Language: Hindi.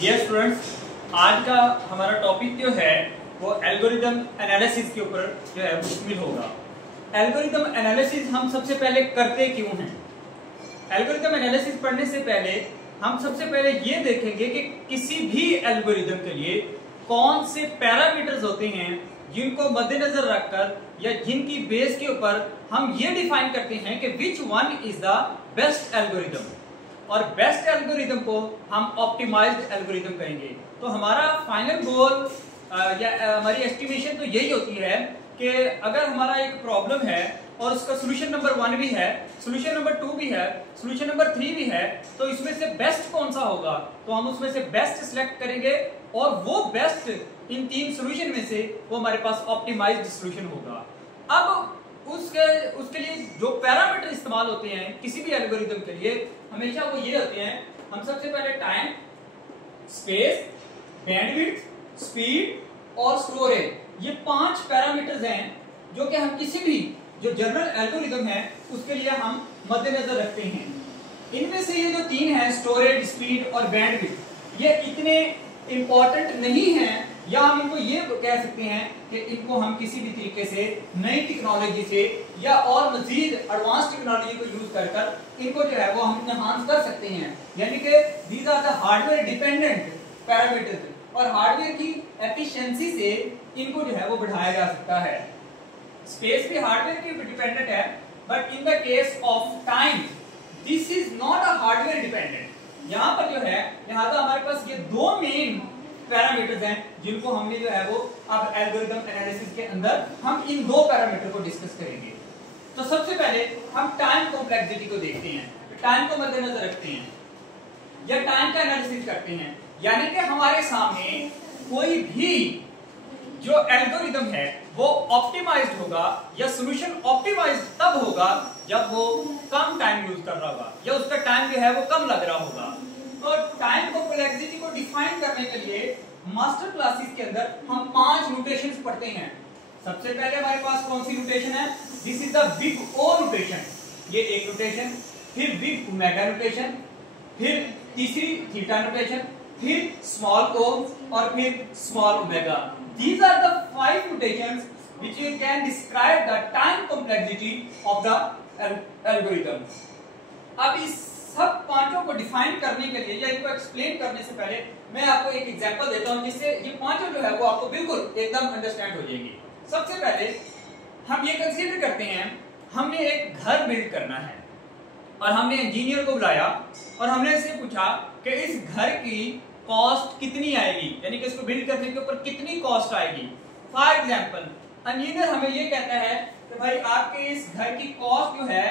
डियर स्टूडेंट्स, आज का हमारा टॉपिक जो है वो एल्गोरिदम एनालिसिस के ऊपर जो है मुश्तमिल होगा। एल्गोरिदम एनालिसिस हम सबसे पहले करते क्यों हैं? एल्गोरिदम एनालिसिस पढ़ने से पहले हम सबसे पहले ये देखेंगे कि किसी भी एल्गोरिदम के लिए कौन से पैरामीटर्स होते हैं जिनको मद्देनजर रखकर या जिनकी बेस के ऊपर हम ये डिफाइन करते हैं कि which one is the best algorithm, और बेस्ट एल्गोरिदम को हम ऑप्टिमाइज्ड एल्गोरिदम कहेंगे। तो हमारा फाइनल गोल या हमारी एस्टिमेशन तो यही होती है कि अगर हमारा एक प्रॉब्लम है और उसका सोल्यूशन नंबर 1 भी है, सोल्यूशन नंबर 2 भी है, सोल्यूशन नंबर 3 भी है, तो इसमें से बेस्ट कौन सा होगा, तो हम उसमें से बेस्ट सिलेक्ट करेंगे और वो बेस्ट इन 3 सोल्यूशन में से वो हमारे पास ऑप्टिमाइज्ड सोल्यूशन होगा। अब उसके लिए जो पैरामीटर इस्तेमाल होते हैं किसी भी एल्गोरिदम के लिए हमेशा वो ये होते हैं। हम सबसे पहले टाइम, स्पेस, बैंडविड्थ, स्पीड और स्टोरेज, ये 5 पैरामीटर्स हैं जो कि हम किसी भी जो जनरल एल्गोरिदम है उसके लिए हम मद्देनजर रखते हैं। इनमें से ये जो 3 हैं, स्टोरेज, स्पीड और बैंडविड्थ, ये इतने इंपॉर्टेंट नहीं हैं, या हम इनको ये कह सकते हैं कि इनको हम किसी भी तरीके से नई टेक्नोलॉजी से या और मजीद एडवांस टेक्नोलॉजी को यूज कर इनको जो है वो हम एनहांस कर सकते हैं। यानी कि these are the hardware dependent parameters, और हार्डवेयर की एफिशिएंसी से इनको जो है वो बढ़ाया जा सकता है। स्पेस भी हार्डवेयर के डिपेंडेंट है, but in the case of time this is not a hardware dependent. यहाँ पर जो है लिहाजा हमारे पास ये 2 मेन पैरामीटर्स हैं जिनको हमने जो है वो अब एल्गोरिदम एनालिसिस के अंदर हम इन 2 पैरामीटर को डिस्कस करेंगे। तो सबसे पहले हम टाइम कॉम्प्लेक्सिटी को देखते हैं, टाइम को मद्देनजर रखते हैं या टाइम का एनालिसिस करते हैं। यानी कि हमारे सामने कोई भी जो एल्गोरिदम है वो ऑप्टिमाइज्ड होगा या सॉल्यूशन ऑप्टिमाइज्ड तब होगा जब वो कम टाइम यूज कर रहा होगा या उसका टाइम जो है वो कम लग रहा होगा। तो टाइम कॉम्प्लेक्सिटी को डिफाइन करने के लिए मास्टर क्लासेस के अंदर हम 5 नोटेशंस पढ़ते हैं। सबसे पहले हमारे पास कौन सी नोटेशन है? This is the big O notation, ये एक नोटेशन, फिर बिग ओमेगा नोटेशन, फिर तीसरी थीटा नोटेशन, फिर स्मॉल ओ और फिर small omega. These are the 5 notations which you can describe the time complexity of the algorithm. अब इस सब 5 को डिफाइन करने के लिए या इनको एक्सप्लेन करने से पहले मैं आपको एक एग्जांपल देता हूं जिससे ये 5 जो है वो आपको बिल्कुल एकदम अंडरस्टैंड हो जाएंगी। सबसे पहले हम ये कंसीडर करते हैं, हमने एक घर बिल्ड करना है और हमने इंजीनियर को बुलाया और हमने इससे पूछा कि इस घर की कॉस्ट कितनी आएगी, यानी कि इसको बिल्ड करने के ऊपर कितनी कॉस्ट आएगी। फॉर एग्जांपल इंजीनियर हमें ये कहता है कि भाई आपके इस घर की कॉस्ट जो है